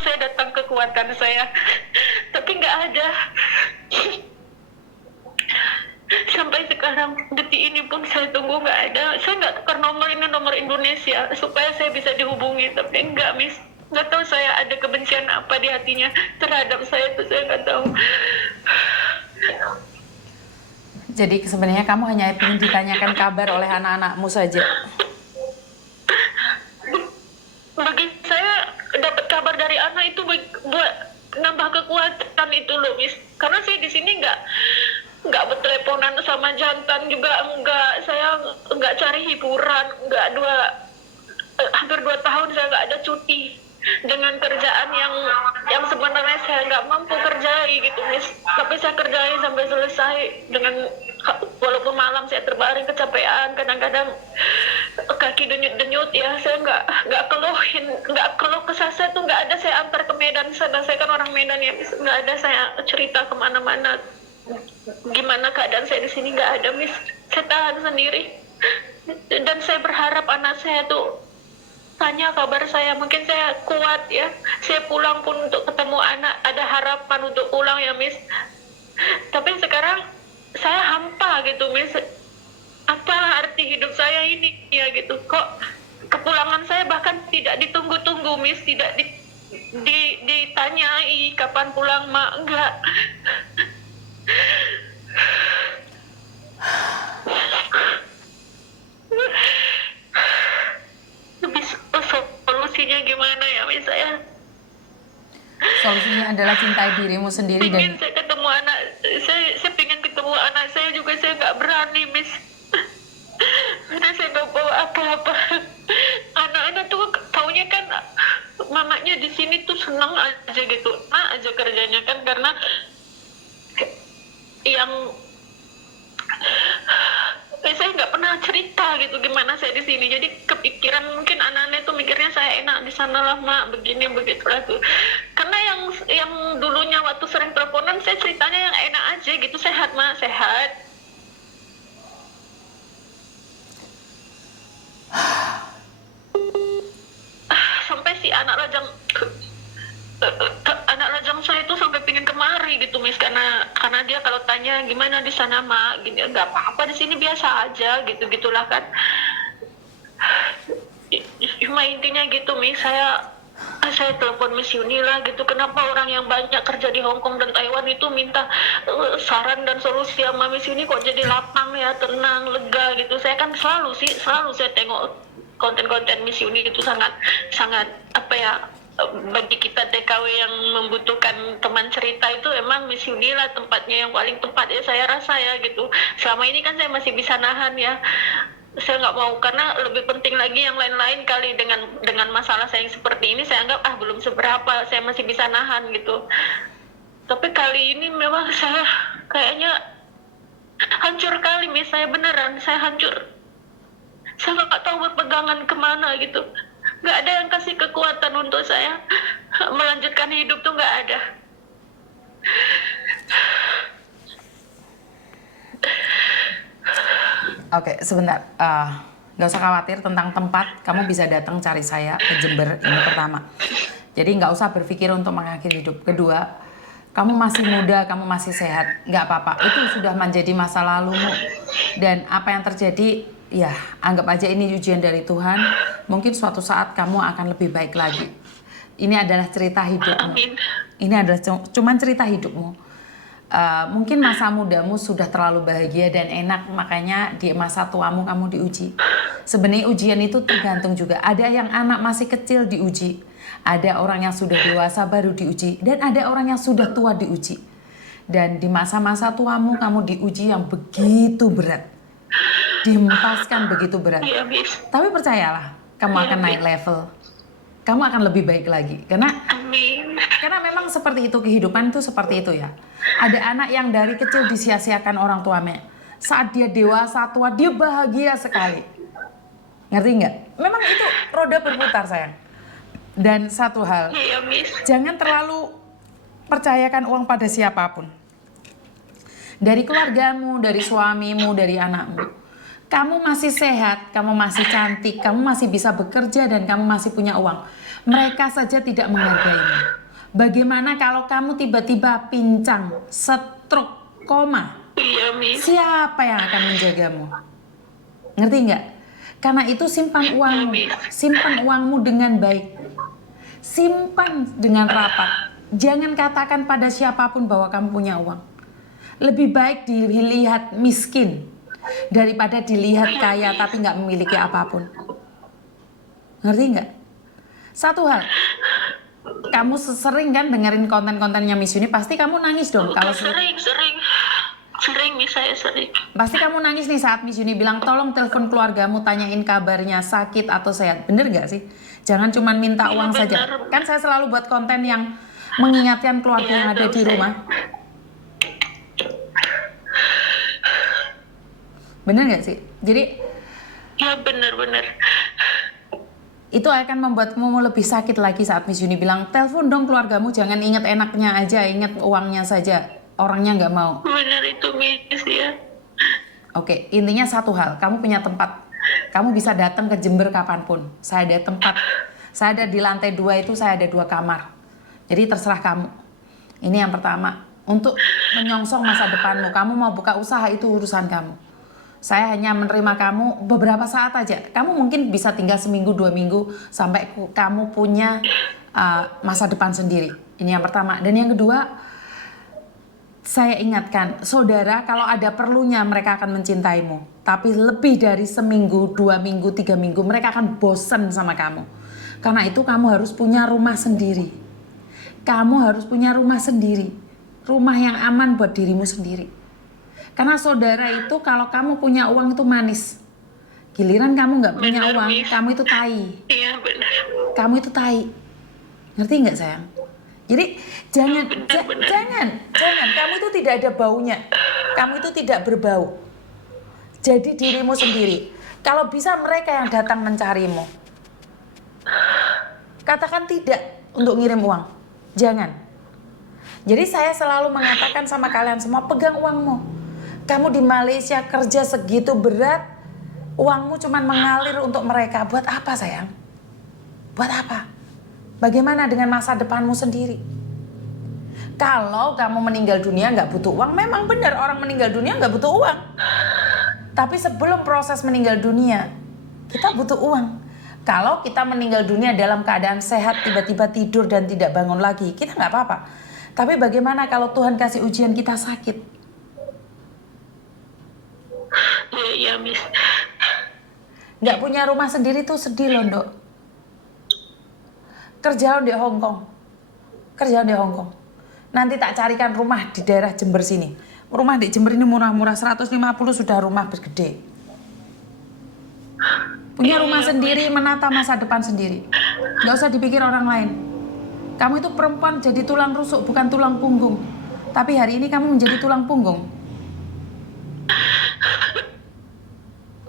saya datang kekuatan saya, tapi nggak ada. Sampai sekarang detik ini pun saya tunggu nggak ada. Saya nggak tukar nomor, ini nomor Indonesia supaya saya bisa dihubungi, tapi enggak, Miss. Nggak tahu saya ada kebencian apa di hatinya terhadap saya, itu saya nggak tahu. Jadi sebenarnya kamu hanya ingin ditanyakan kabar oleh anak-anakmu saja. Bagi saya dapat kabar dari anak itu buat nambah kekuatan itu loh, Miss. Karena saya di sini nggak berteleponan sama jantan juga, enggak. Saya nggak cari hiburan, hampir 2 tahun saya nggak ada cuti dengan kerjaan yang sebenarnya saya nggak mampu kerjai gitu, Miss. Tapi saya kerjai sampai selesai, dengan walaupun malam saya terbaring kecapean, kadang-kadang kaki denyut-denyut ya. Saya nggak keluh kesah saya tuh nggak ada. Saya antar ke Medan sana, saya kan orang Medan ya, Miss. Nggak ada saya cerita kemana-mana gimana keadaan saya di sini, nggak ada, Miss. Saya tahan sendiri, dan saya berharap anak saya tuh tanya kabar saya, mungkin saya kuat ya. Saya pulang pun untuk ketemu anak, ada harapan untuk pulang ya, Miss. Tapi sekarang saya hampa gitu, Miss. Apa arti hidup saya ini ya gitu? Kok kepulangan saya bahkan tidak ditunggu-tunggu, Miss. Tidak ditanyai kapan pulang, Mak. Enggak. Lebih solusinya gimana ya, Miss? Solusinya adalah cintai dirimu sendiri Pengen dan saya ketemu anak saya pengen ketemu anak saya juga, saya nggak berani, Miss. Karena saya nggak bawa apa-apa. Anak-anak tuh taunya kan mamanya di sini tuh senang aja gitu, nah aja kerjanya kan, karena yang saya nggak pernah cerita gitu gimana saya di sini. Jadi kepikiran mungkin anak-anak tuh mikirnya saya enak di sana lah, Mak, begini begitulah tuh. Karena yang dulunya waktu sering teleponan saya ceritanya yang enak aja gitu, sehat, Mak, sehat. Sampai si anak lajang saya itu sampai pingin kemari gitu, Miss, karena dia kalau tanya gimana di sana, Mak, gini, nggak apa-apa di sini biasa aja gitu gitulah kan. Cuma intinya gitu, Miss, saya telepon Miss Yuni lah gitu, kenapa orang yang banyak kerja di Hong Kong dan Taiwan itu minta saran dan solusi sama Miss Yuni, kok jadi lapang ya, tenang, lega gitu. Saya kan selalu saya tengok konten-konten Miss Yuni itu sangat apa ya, bagi kita TKW yang membutuhkan teman cerita itu emang Miss Yuni lah tempatnya yang paling tepat ya, saya rasa ya gitu. Selama ini kan saya masih bisa nahan ya, saya nggak mau, karena lebih penting lagi yang lain-lain kali. Dengan masalah saya yang seperti ini saya anggap belum seberapa, saya masih bisa nahan gitu. Tapi kali ini memang saya kayaknya hancur kali, Miss. Saya beneran, saya hancur. Saya nggak tahu berpegangan kemana gitu. Nggak ada yang kasih kekuatan untuk saya melanjutkan hidup tuh, nggak ada. Oke, sebentar. Nggak usah khawatir tentang tempat. Kamu bisa datang cari saya ke Jember, ini pertama. Jadi nggak usah berpikir untuk mengakhiri hidup. Kedua, kamu masih muda, kamu masih sehat. Nggak apa-apa, itu sudah menjadi masa lalumu. Dan apa yang terjadi, ya anggap aja ini ujian dari Tuhan. Mungkin suatu saat kamu akan lebih baik lagi. Ini adalah cerita hidupmu. Ini adalah cuman cerita hidupmu. Mungkin masa mudamu sudah terlalu bahagia dan enak, makanya di masa tuamu kamu diuji. Sebenarnya ujian itu tergantung juga. Ada yang anak masih kecil diuji, ada orang yang sudah dewasa baru diuji, dan ada orang yang sudah tua diuji. Dan di masa-masa tuamu kamu diuji yang begitu berat, dihempaskan begitu berat. Tapi percayalah, kamu akan naik level. Kamu akan lebih baik lagi. Karena memang seperti itu, kehidupan itu seperti itu ya. Ada anak yang dari kecil disia-siakan orang tuanya. Saat dia dewasa tua, dia bahagia sekali. Ngerti nggak? Memang itu roda berputar, sayang. Dan satu hal, jangan terlalu percayakan uang pada siapapun. Dari keluargamu, dari suamimu, dari anakmu. Kamu masih sehat, kamu masih cantik, kamu masih bisa bekerja, dan kamu masih punya uang. Mereka saja tidak menghargaimu. Bagaimana kalau kamu tiba-tiba pincang, stroke, koma? Iya, Miss. Siapa yang akan menjagamu? Ngerti nggak? Karena itu simpan uangmu dengan baik. Simpan dengan rapat. Jangan katakan pada siapapun bahwa kamu punya uang. Lebih baik dilihat miskin daripada dilihat kaya tapi nggak memiliki apapun. Ngerti nggak? Satu hal, kamu sering kan dengerin konten-kontennya Miss Yuni, pasti kamu nangis dong. Kalau Sering, Miss, saya sering. pasti kamu nangis nih saat Miss Yuni bilang tolong telepon keluargamu, tanyain kabarnya, sakit atau sehat. Bener nggak sih? Jangan cuma minta Iya, uang bener. saja. Kan saya selalu buat konten yang mengingatkan keluarga Iya, yang ada di tahu rumah. Bener nggak sih? Jadi Ya, benar-benar. itu akan membuatmu lebih sakit lagi saat Miss Yuni bilang telepon dong keluargamu, jangan ingat enaknya aja, ingat uangnya saja. Orangnya nggak mau. Benar itu, Miss, ya. Oke, intinya satu hal, kamu punya tempat. Kamu bisa datang ke Jember kapanpun. Saya ada tempat. Saya ada di lantai 2 itu, saya ada 2 kamar. Jadi terserah kamu. Ini yang pertama. Untuk menyongsong masa depanmu. Kamu mau buka usaha itu urusan kamu. Saya hanya menerima kamu beberapa saat aja. Kamu mungkin bisa tinggal seminggu, 2 minggu. Sampai kamu punya masa depan sendiri. Ini yang pertama. Dan yang kedua, saya ingatkan, saudara kalau ada perlunya mereka akan mencintaimu. Tapi lebih dari seminggu, 2 minggu, 3 minggu mereka akan bosan sama kamu. Karena itu kamu harus punya rumah sendiri. Kamu harus punya rumah sendiri. Rumah yang aman buat dirimu sendiri. Karena saudara itu kalau kamu punya uang itu manis. Giliran kamu nggak punya Benar, uang, Miss. kamu itu tai. Iya, benar. Kamu itu tai. Ngerti nggak sayang? Jadi jangan, Benar. jangan. Kamu itu tidak ada baunya. Kamu itu tidak berbau. Jadi dirimu sendiri. Kalau bisa mereka yang datang mencarimu. Katakan tidak untuk ngirim uang. Jangan. Jadi saya selalu mengatakan sama kalian semua, pegang uangmu. Kamu di Malaysia kerja segitu berat, uangmu cuma mengalir untuk mereka. Buat apa sayang? Buat apa? Bagaimana dengan masa depanmu sendiri? Kalau kamu meninggal dunia nggak butuh uang, memang benar orang meninggal dunia nggak butuh uang. Tapi sebelum proses meninggal dunia, kita butuh uang. Kalau kita meninggal dunia dalam keadaan sehat, tiba-tiba tidur dan tidak bangun lagi, kita nggak apa-apa. Tapi bagaimana kalau Tuhan kasih ujian kita sakit? Iya, Miss. Nggak punya rumah sendiri tuh sedih loh, Dok. Kerjaan di Hongkong. Nanti tak carikan rumah di daerah Jember sini. Rumah di Jember ini murah-murah, 150 sudah rumah bergede. Punya rumah sendiri, menata masa depan sendiri. Nggak usah dipikir orang lain. Kamu itu perempuan jadi tulang rusuk, bukan tulang punggung. Tapi hari ini kamu menjadi tulang punggung.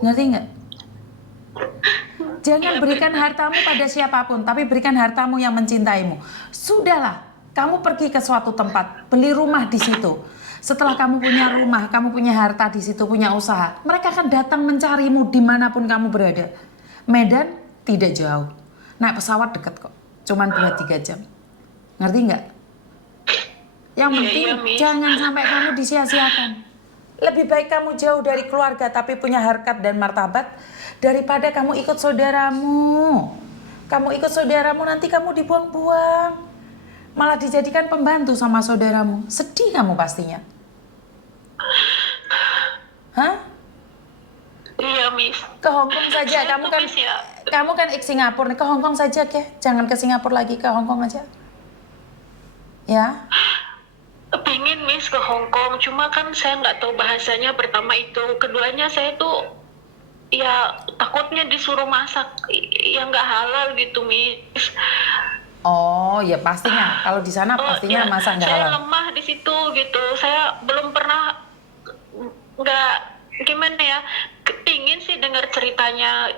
Ngerti nggak? Jangan berikan hartamu pada siapapun, tapi berikan hartamu yang mencintaimu. Sudahlah, kamu pergi ke suatu tempat, beli rumah di situ. Setelah kamu punya rumah, kamu punya harta di situ, punya usaha, mereka akan datang mencarimu dimanapun kamu berada. Medan tidak jauh, naik pesawat dekat kok, cuman 2-3 jam. Ngerti nggak? Yang penting jangan sampai kamu disia-siakan. Lebih baik kamu jauh dari keluarga tapi punya harkat dan martabat daripada kamu ikut saudaramu. Kamu ikut saudaramu nanti kamu dibuang-buang. Malah dijadikan pembantu sama saudaramu. Sedih kamu pastinya. Hah? Iya, Miss. Ke Hongkong saja. Saya Kamu tuh, kan Miss, ya. kamu kan ke Singapura nih. Ke Hongkong saja ke. Jangan ke Singapura lagi, ke Hongkong aja. Ya. Pengen, Miss, ke Hongkong, cuma kan saya nggak tahu bahasanya pertama itu. Keduanya saya tuh ya takutnya disuruh masak yang nggak halal gitu, Miss. Oh, ya pastinya. Kalau di sana pastinya Ya, masak nggak saya halal. lemah di situ gitu. Saya belum pernah, nggak, gimana ya, pingin sih dengar ceritanya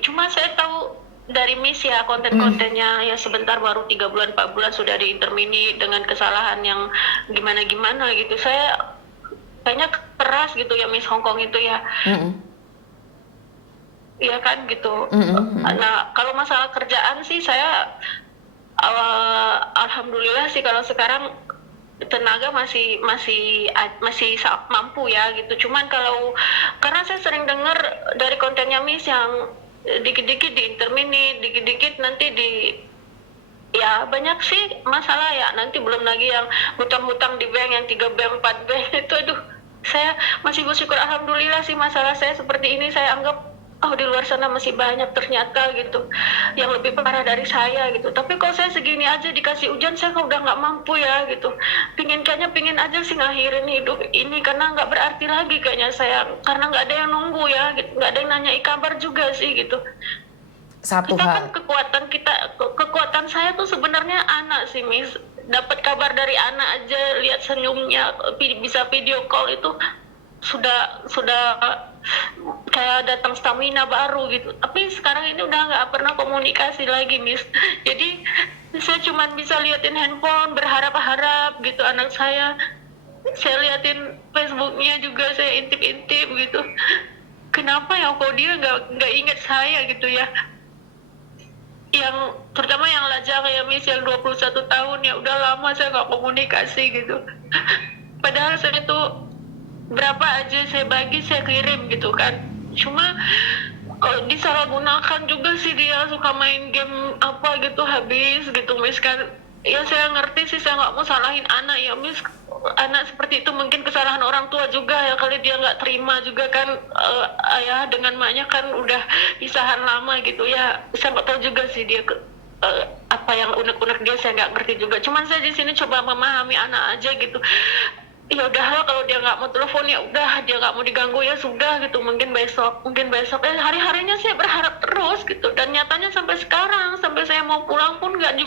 cuma saya tahu dari Miss ya konten-kontennya ya sebentar baru 3 bulan 4 bulan sudah di intermini dengan kesalahan yang gimana gitu. Saya kayaknya keras gitu ya Miss Hongkong itu ya. ya kan gitu. Mm-mm. Nah kalau masalah kerjaan sih saya alhamdulillah sih kalau sekarang tenaga masih mampu ya gitu. Cuman kalau karena saya sering dengar dari kontennya Miss yang dikit-dikit di interminute, dikit-dikit nanti di ya banyak sih masalah ya, nanti belum lagi yang hutang-hutang di bank yang 3 bank 4 bank itu aduh, saya masih bersyukur alhamdulillah sih masalah saya seperti ini. Saya anggap oh di luar sana masih banyak ternyata gitu yang lebih parah dari saya gitu. Tapi kalau saya segini aja dikasih ujian saya kok udah nggak mampu ya gitu. Pingin aja sih ngakhirin hidup ini karena nggak berarti lagi kayaknya saya, karena nggak ada yang nunggu ya gitu, nggak ada yang nanya kabar juga sih gitu. Satu Kita kan hal, kekuatan saya tuh sebenarnya anak sih Miss. Dapat kabar dari anak aja, lihat senyumnya, bisa video call itu sudah kayak datang stamina baru gitu. Tapi sekarang ini udah nggak pernah komunikasi lagi Miss. Jadi saya cuma bisa liatin handphone, berharap-harap gitu anak saya. Saya liatin Facebooknya juga, saya intip-intip gitu. Kenapa ya kok dia nggak ingat saya gitu ya? Yang terutama yang lajang kayak Miss yang 21 tahun ya udah lama saya nggak komunikasi gitu. Padahal saya tuh berapa aja saya bagi saya kirim gitu kan. Cuma disalahgunakan juga sih, dia suka main game apa gitu habis gitu Miss kan. Ya saya ngerti sih, saya nggak mau salahin anak ya Miss. Anak seperti itu mungkin kesalahan orang tua juga ya kali, dia nggak terima juga kan. Ayah dengan maknya kan udah pisahan lama gitu ya. Saya nggak tahu juga sih dia apa yang unek-unek dia, saya nggak ngerti juga. Cuman saya di sini coba memahami anak aja gitu. Ya udahlah kalau dia nggak mau telepon ya udah, dia nggak mau diganggu ya sudah gitu. Mungkin besok hari-harinya saya berharap terus gitu, dan nyatanya sampai sekarang sampai saya mau pulang pun nggak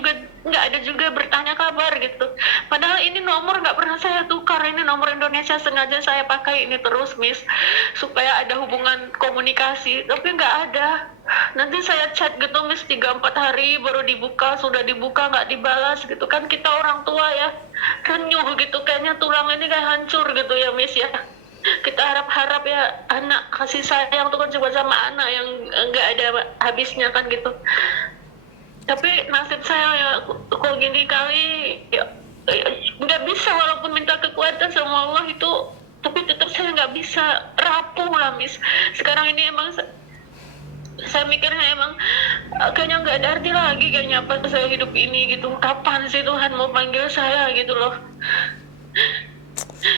ada juga bertanya kabar gitu. Padahal ini nomor nggak pernah saya tukar, ini nomor Indonesia sengaja saya pakai ini terus Miss supaya ada hubungan komunikasi, tapi nggak ada. Nanti saya chat gitu Miss 3-4 hari baru dibuka, sudah dibuka nggak dibalas gitu kan. Kita orang tua ya renyuh gitu, kayaknya tulang ini kayak hancur gitu ya Miss ya. Kita harap-harap ya anak, kasih sayang tuh kan coba sama anak yang nggak ada habisnya kan gitu. Tapi nasib saya ya kok gini kali ya, nggak bisa walaupun minta kekuatan sama Allah itu, tapi tetap saya nggak bisa, rapuh lah Miss. Sekarang ini emang saya mikirnya emang kayaknya nggak ada arti lagi kayaknya apa saya hidup ini gitu. Kapan sih Tuhan mau panggil saya gitu loh.